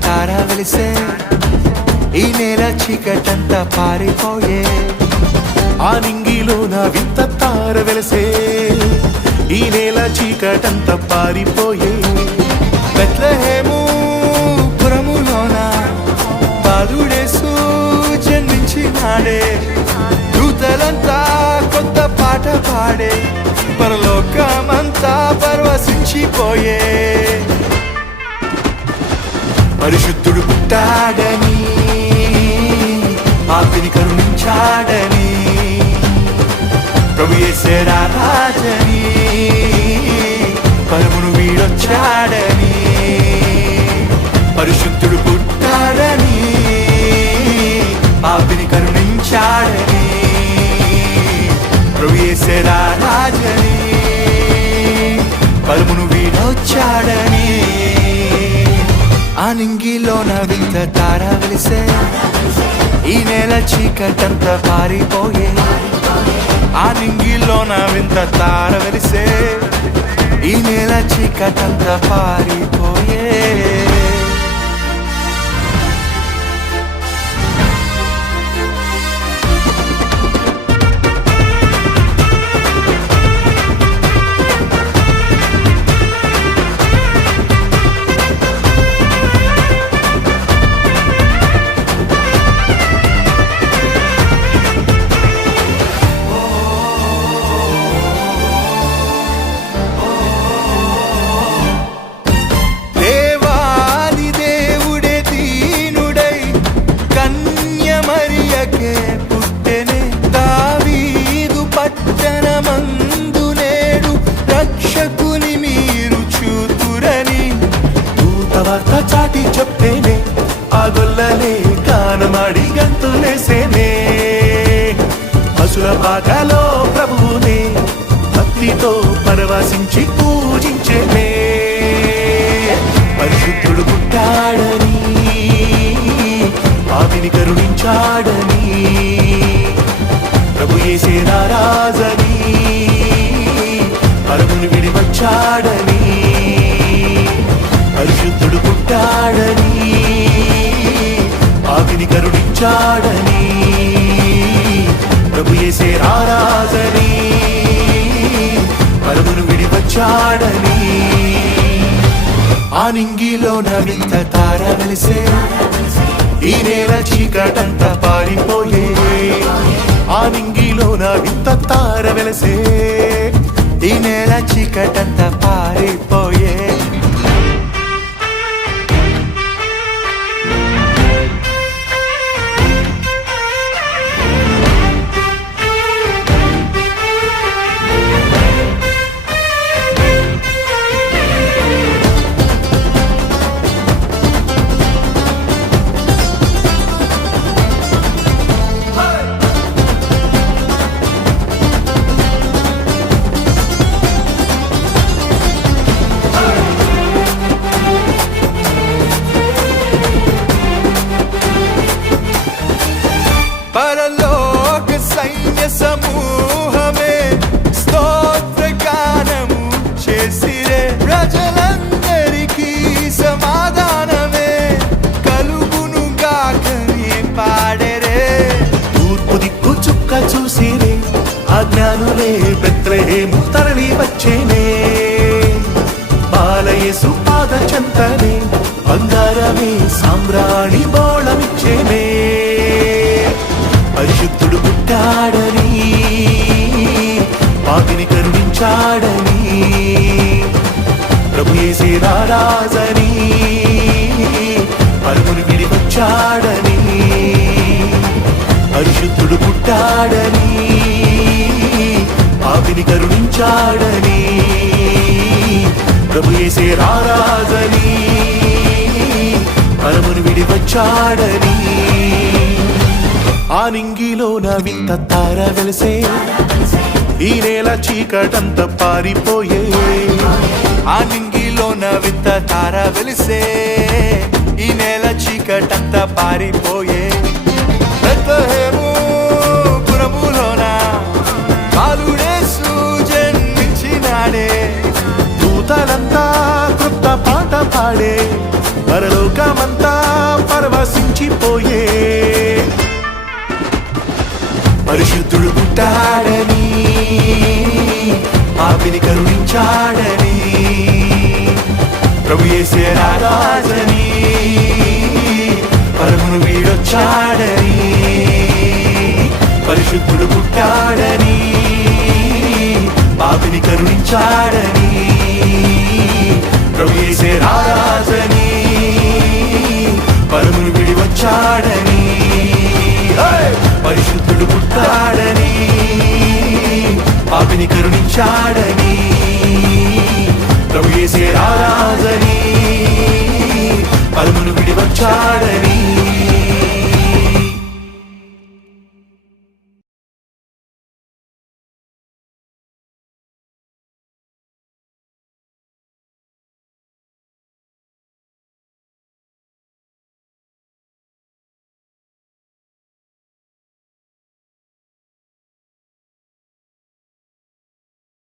తార వెలిసే ఈ నేల చీకటంతా పారిపోయే ఆ నింగిలోన వింత తార వెలిసే ఈ నేల చీకటంతా పారిపోయే బెత్లెహేము పురములోన బాలుడేసు జన్మించినాడే దూతలంతా కొత్త పాట పాడే పరలోకమంతా పరవశించిపోయే పరిశుద్ధుడు పుట్టాడని పాపిని కరుణించాడని ప్రభు యేసే రాజని పరమును వీడొచ్చాడని పరిశుద్ధుడు పుట్టాడని పాపిని కరుణించాడని ప్రభు యేసే రాజని పరమును వీడొచ్చాడని ఆ నింగిలోన వింత తార వెలిసే ఈ నేల చీకటంతా పారిపోయే ఆ నింగిలోన వింత తార వెలిసే ఈ నేల చీకటంతా పారిపోయే పుట్టెనే దావీదు పట్టణమందు నేడు రక్షకుని మీరు చూతురని దూతవార్త చాటి చెప్పేనే ఆ గొల్లలే గానమాడి గంతులేసేనే పశుల పాకలో ప్రభువునే భక్తితో పరవశించి పూజించేనే పరిశుద్ధుడు పుట్టాడని పాపిని కరుణించాడని ప్రభు యేసే రాజని పరమును విడి వచ్చాడని పరిశుద్ధుడు పుట్టాడని పాపిని కరుణించాడని ప్రభు యేసే రాజని పరమును విడి వచ్చాడని ఆ నింగిలోన వింత తార వెలిసే ఈ నేల చీకటంతా పారిపోయే ఆ నింగిలోన వింత తార వెలిసే ఈ నేల చీకటంతా పారిపోయే పరలోక సైన్య సమూహమే స్తోత్ర గానము చేసిరే ప్రజలందరికీ సమాధానమే కలుగును గాకని పాడరే తూర్పు దిక్కు చుక్క చూసిరే అజ్ఞానులే బెత్లెహేము తరలి వచ్చేనే బాలయేసు పాద చెంతనే బంగారమే సామ్రాణి బోళమిచ్చేనే పరిశుద్ధుడు పుట్టాడని పాపిని కరుణించాడని ప్రభు యేసే రాజని పరమును విడి వచ్చాడని పరిశుద్ధుడు పుట్టాడని పాపిని కరుణించాడని ప్రభు యేసే రాజని పరమును విడి వచ్చాడని ఆ నింగిలోన వింత తార వెలిసే ఈ నేల చీకటంతా పారిపోయే ఆ నింగిలోన వింత తార వెలిసే ఈ నేల చీకటంతా పారిపోయే బెత్లెహేము పురములోన బాలుడేసు జన్మించినాడే దూతలంతా కృత పాట పాడే పరలోకమంతా పారిపోయే పరిశుద్ధుడు పుట్టాడని పాపిని కరుణించాడని ప్రభు యేసే రారాజని పరమును వీడొచ్చాడని పరిశుద్ధుడు పుట్టాడని పాపిని కరుణించాడని ప్రభు యేసే రారాజని పరమును విడి వచ్చాడని పరిశుద్ధుడు పుట్టాడని పాపిని కరుణించాడని ప్రభు యేసే రారాజని పరమును విడి వచ్చాడని